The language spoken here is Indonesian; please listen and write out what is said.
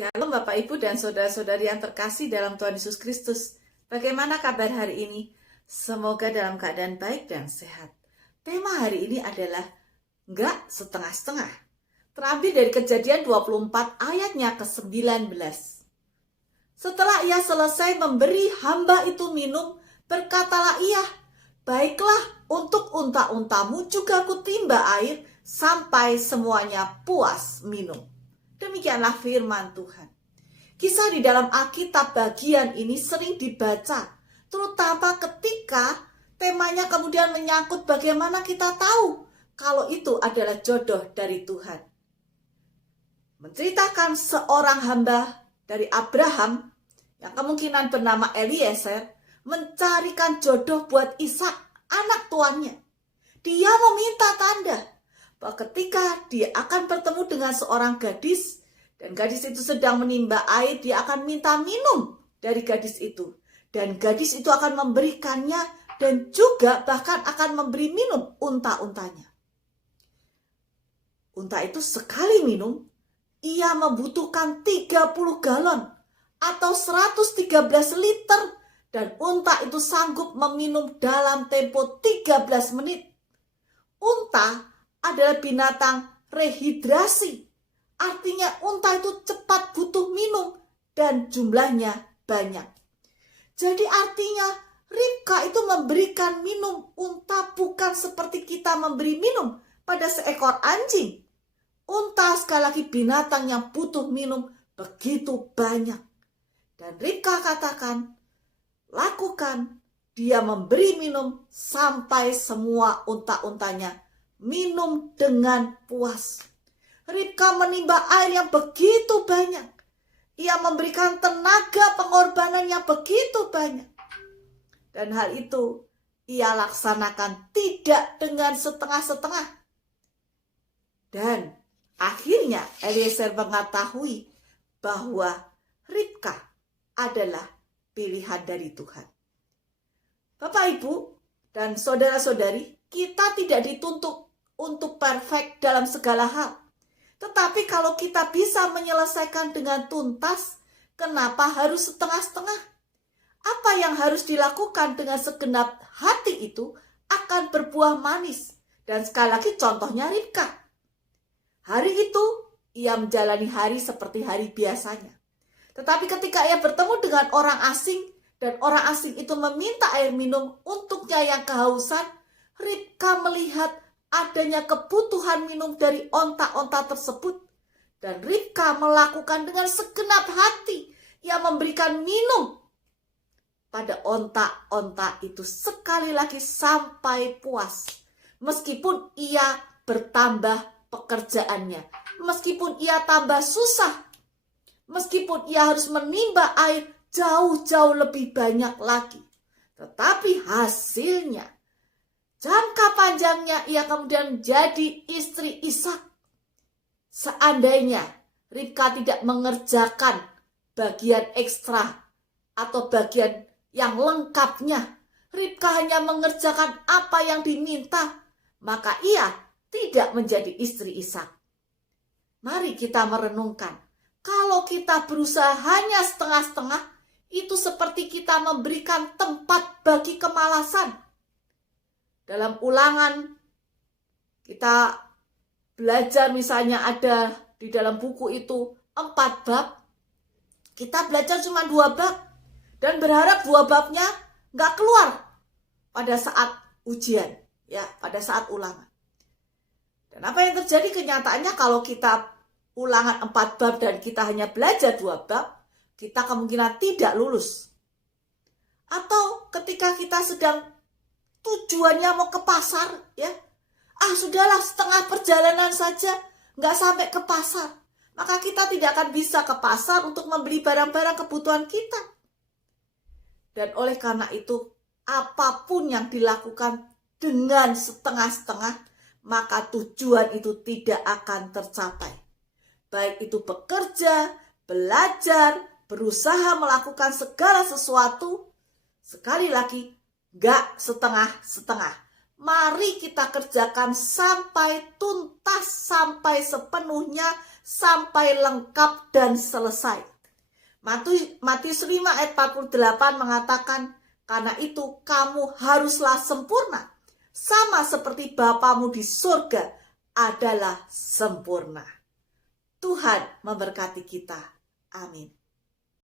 Shalom Bapak Ibu dan saudara-saudari yang terkasih dalam Tuhan Yesus Kristus. Bagaimana kabar hari ini? Semoga dalam keadaan baik dan sehat. Tema hari ini adalah enggak setengah-setengah. Terambil dari Kejadian 24 ayatnya ke-19. Setelah ia selesai memberi hamba itu minum, berkatalah ia, "Baiklah, untuk unta-untamu juga kutimba air sampai semuanya puas minum." Demikianlah firman Tuhan. Kisah di dalam Alkitab bagian ini sering dibaca, terutama ketika temanya kemudian menyangkut bagaimana kita tahu kalau itu adalah jodoh dari Tuhan. Menceritakan seorang hamba dari Abraham yang kemungkinan bernama Eliezer mencarikan jodoh buat Ishak, anak tuannya. Dia meminta tanda bahwa ketika dia akan bertemu dengan seorang gadis dan gadis itu sedang menimba air, dia akan minta minum dari gadis itu. Dan gadis itu akan memberikannya dan juga bahkan akan memberi minum unta-untanya. Unta itu sekali minum, ia membutuhkan 30 galon atau 113 liter dan unta itu sanggup meminum dalam tempo 13 menit. Unta adalah binatang rehidrasi. Artinya unta itu cepat butuh minum dan jumlahnya banyak. Jadi artinya Ribka itu memberikan minum unta bukan seperti kita memberi minum pada seekor anjing. Unta sekali lagi binatang yang butuh minum begitu banyak. Dan Ribka katakan, lakukan. Dia memberi minum sampai semua unta-untanya minum dengan puas. Ribka menimba air yang begitu banyak. Ia memberikan tenaga pengorbanan yang begitu banyak. Dan hal itu ia laksanakan tidak dengan setengah-setengah. Dan akhirnya Eliezer mengetahui bahwa Ribka adalah pilihan dari Tuhan. Bapak Ibu dan saudara-saudari, kita tidak dituntut untuk perfect dalam segala hal. Tetapi kalau kita bisa menyelesaikan dengan tuntas, kenapa harus setengah-setengah? Apa yang harus dilakukan dengan segenap hati itu akan berbuah manis. Dan sekali lagi contohnya Ribka. Hari itu ia menjalani hari seperti hari biasanya. Tetapi ketika ia bertemu dengan orang asing dan orang asing itu meminta air minum untuknya yang kehausan, Ribka melihat adanya kebutuhan minum dari onta-onta tersebut. Dan Ribka melakukan dengan segenap hati. Ia memberikan minum pada onta-onta itu sekali lagi sampai puas. Meskipun ia bertambah pekerjaannya. Meskipun ia tambah susah. Meskipun ia harus menimba air jauh-jauh lebih banyak lagi. Tetapi hasilnya, jangka panjangnya ia kemudian menjadi istri Ishak. Seandainya Ribka tidak mengerjakan bagian ekstra atau bagian yang lengkapnya, Ribka hanya mengerjakan apa yang diminta, maka ia tidak menjadi istri Ishak. Mari kita merenungkan, kalau kita berusaha hanya setengah-setengah, itu seperti kita memberikan tempat bagi kemalasan. Dalam Ulangan, kita belajar misalnya ada di dalam buku itu 4 bab. Kita belajar cuma 2 bab. Dan berharap 2 babnya nggak keluar pada saat ujian. Ya, pada saat ulangan. Dan apa yang terjadi kenyataannya kalau kita ulangan 4 bab dan kita hanya belajar 2 bab, kita kemungkinan tidak lulus. Atau ketika kita sedang tujuannya mau ke pasar, ya, sudahlah setengah perjalanan saja, nggak sampai ke pasar. Maka kita tidak akan bisa ke pasar untuk membeli barang-barang kebutuhan kita. Dan oleh karena itu, apapun yang dilakukan dengan setengah-setengah, maka tujuan itu tidak akan tercapai. Baik itu bekerja, belajar, berusaha melakukan segala sesuatu, sekali lagi, gak setengah-setengah. Mari kita kerjakan sampai tuntas, sampai sepenuhnya, sampai lengkap dan selesai. Matius 5 ayat 48 mengatakan, karena itu kamu haruslah sempurna, sama seperti Bapamu di surga adalah sempurna. Tuhan memberkati kita. Amin.